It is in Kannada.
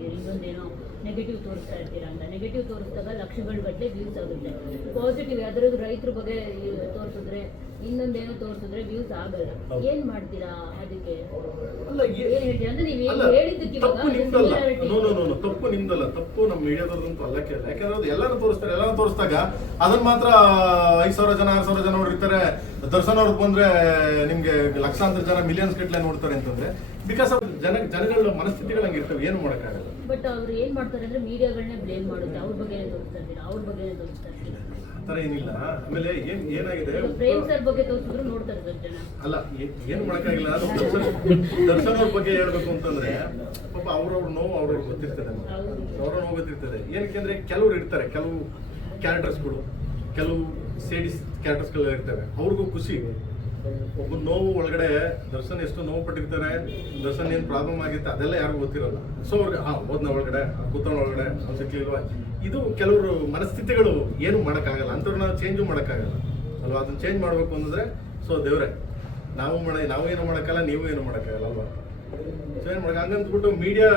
ಹೇಳಿರಿ ಇನ್ನೊಂದೇನೋ ನೆಗೆಟಿವ್ ತೋರಿಸ್ತಾ ಇರ್ತೀರಾ ಅಂತ. ನೆಗೆಟಿವ್ ತೋರಿಸಿದಾಗ ಲಕ್ಷಗಳ ಗಟ್ಟಲೆ ವ್ಯೂಸ್ ಆಗುತ್ತೆ. ಪಾಸಿಟಿವ್ ಯಾವ್ದಾದ್ರು ರೈತರ ಬಗ್ಗೆ ತೋರಿಸಿದ್ರೆ ಇನ್ನೊಂದೇನೋ ತೋರಿಸಿದ್ರೆ ವ್ಯೂಸ್ ಆಗಲ್ಲ. ಏನ್ ಮಾಡ್ತೀರಾ ಅದಕ್ಕೆ? ಅಲ್ಲ ಏ- ಏನ್ ಹೇಳ್ತೀರಾ? ಅಂದ್ರೆ ನೀವು ಅಲ್ಲ, ಏನ್ ಹೇಳಿದ್ದಕ್ಕೆ ಇವಾಗ ತಪ್ಪು ನಿಮ್ದಲ್ಲ. ತಪ್ಪು ನಮ್ ತಪ್ಪು ನಮ್ಮ ಮೀಡಿಯಾದವ್ರದಂತೂ ಅಲ್ಲ ಕೇಳಿ ಯಾಕಂದ್ರೆ ಅದು ಎಲ್ಲರೂ ತೋರಿಸ್ತಾರೆ. ಎಲ್ಲರೂ ತೋರಿಸಿದಾಗ ಅದನ್ನ ಮಾತ್ರ ಐದು ಸಾವಿರ ಜನ ಆರು ಸಾವಿರ ಜನ ನೋಡಿರ್ತಾರೆ ದರ್ಶನ್ ಅವ್ರಿಗೆ ಬಂದ್ರೆ ನಿಮ್ಗೆ ಲಕ್ಷಾಂತರ ಜನ ಮಿಲಿಯನ್ಸ್ ಗಟ್ಟಲೆ ನೋಡ್ತಾರೆ ಅಂತಂದ್ರೆ ಬಿಕಾಸ್ ಆಫ್ ಜನ ಜನಗಳ ಮನಸ್ಥಿತಿಗಳು ಹಂಗೆ ಇರ್ತವೆ ಏನು ಮಾಡೋಕ್ಕಾಗಲ್ಲ. ಬಟ್ ಅವ್ರು ಏನ್ ಮಾಡ್ತಾರೆ ಅಂದ್ರೆ ಮೀಡಿಯಾಗಳನ್ನೇ ಬ್ಲೇಮ್ ಮಾಡುತ್ತೆ. ಅವ್ರ ಬಗ್ಗೆ ತೋರಿಸ್ತಾ ಅವ್ರ ಬಗ್ಗೆನೇ ತೋರಿಸ್ತಾ ಇರ್ತೀರಾ ಆ ಥರ ಏನಿಲ್ಲ. ಆಮೇಲೆ ಏನು ಏನಾಗಿದೆ? ಈಗ ಪ್ರೇಮ್ ಸರ್ ಬಗ್ಗೆ ತೋರಿಸಿದ್ರು ನೋಡ್ತಾರೆ ಸರ್ ಜನ. ಅಲ್ಲ ಏನು ಏನ್ ಮಾಡಕ್ಕಾಗಿಲ್ಲ? ಅದು ದರ್ಶನ್ ದರ್ಶನ್ ಅವ್ರ ಬಗ್ಗೆ ಹೇಳ್ಬೇಕು ಅಂತಂದ್ರೆ ಪಾಪ ಅವ್ರವ್ರ ನೋವು ಅವ್ರವ್ರಿಗೆ ಗೊತ್ತಿರ್ತದೆ. ಅವ್ರ ನೋವು ಗೊತ್ತಿರ್ತದೆ. ಏನಕ್ಕೆ ಅಂದ್ರೆ ಕೆಲವ್ರು ಇರ್ತಾರೆ ಕೆಲವು ಕ್ಯಾರೆಕ್ಟರ್ಸ್ಗಳು ಕೆಲವು ಸೇಡಿಸ್ ಕ್ಯಾರೆಕ್ಟರ್ಸ್ಗಳು ಇರ್ತವೆ ಅವ್ರಿಗೂ ಖುಷಿ. ಒಬ್ಬ ನೋವು ಒಳಗಡೆ ದರ್ಶನ್ ಎಷ್ಟು ನೋವು ಪಟ್ಟಿರ್ತಾರೆ, ದರ್ಶನ್ ಏನು ಪ್ರಾಬ್ಲಮ್ ಆಗಿತ್ತು ಅದೆಲ್ಲ ಯಾರಿಗೂ ಗೊತ್ತಿರಲ್ಲ. ಸೊ ಅವ್ರಿಗೆ, ಹಾ ಓದ್ನ ಒಳಗಡೆ ಕೂತವನ ಒಳಗಡೆ, ಅವ್ನು ಇದು ಕೆಲವರು ಮನಸ್ಥಿತಿಗಳು ಏನು ಮಾಡೋಕ್ಕಾಗಲ್ಲ ನಾವು ಚೇಂಜು ಮಾಡೋಕ್ಕಾಗಲ್ಲ. ಅಲ್ವಾ? ಅದನ್ನ ಚೇಂಜ್ ಮಾಡಬೇಕು ಅಂತಂದ್ರೆ ಸೊ ದೇವ್ರೆ, ನಾವು ಮಾಡ ನಾವು ಏನು ಮಾಡೋಕ್ಕಲ್ಲ, ನೀವು ಏನು ಮಾಡೋಕ್ಕಾಗಲ್ಲ ಅಲ್ವಾ? ಸೊ ಏನು ಮಾಡಕ್ಕೆ ಹಂಗಂದ್ಬಿಟ್ಟು ಮೀಡಿಯಾ